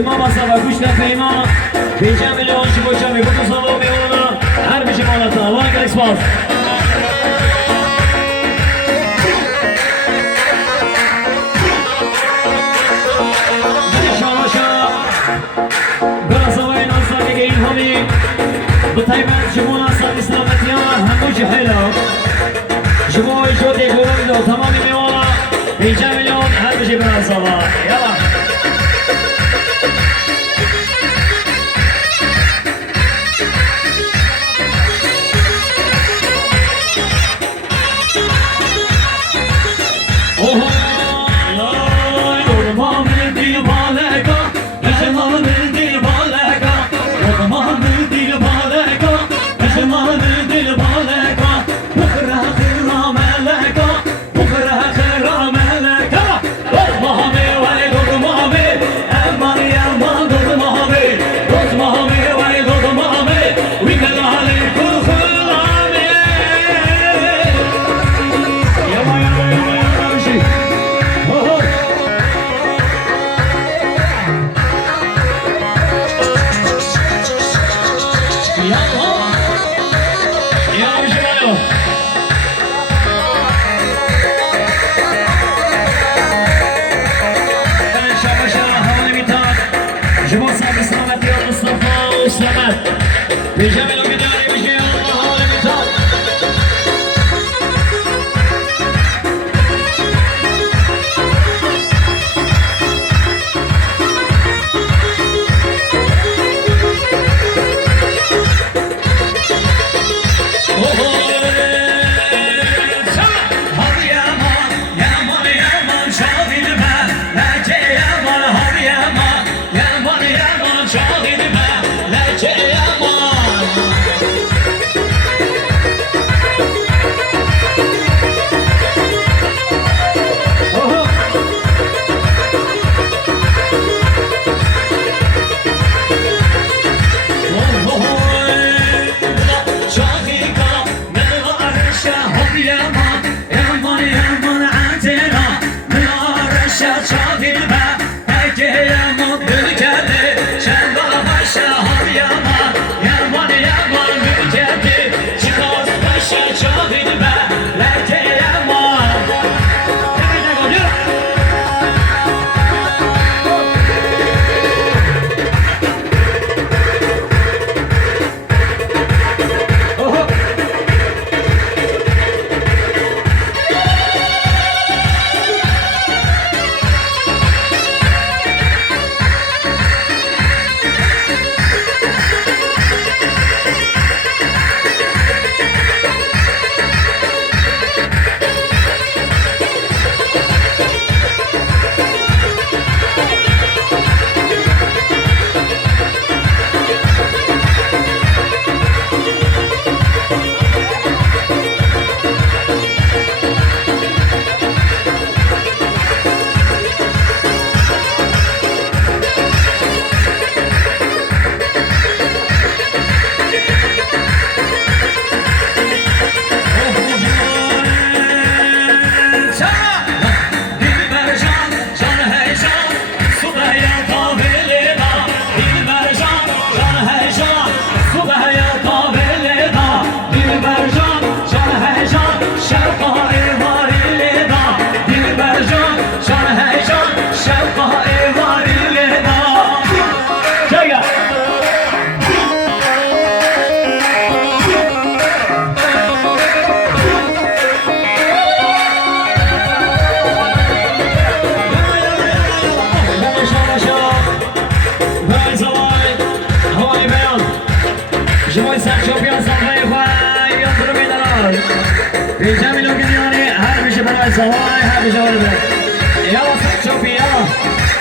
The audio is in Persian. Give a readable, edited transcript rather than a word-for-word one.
شما بسا و گوشت پیما 5 میلیون شما چمی بودو سالو میمونا هر بشه مالتا وای گلیکس باز براسوای ناصر که این همی بطیبت شما ناصر اسلامتی ها هموش حیلا شما جوتی گوید و تمامی میمونا 5 میلیون هر بشه براسوای یلا Benjamin Lugidari, Michel, Mahal, and Tom. Benjamin Lugidari, här vi kör på det. Så här vi kör det. Jag var sagt så,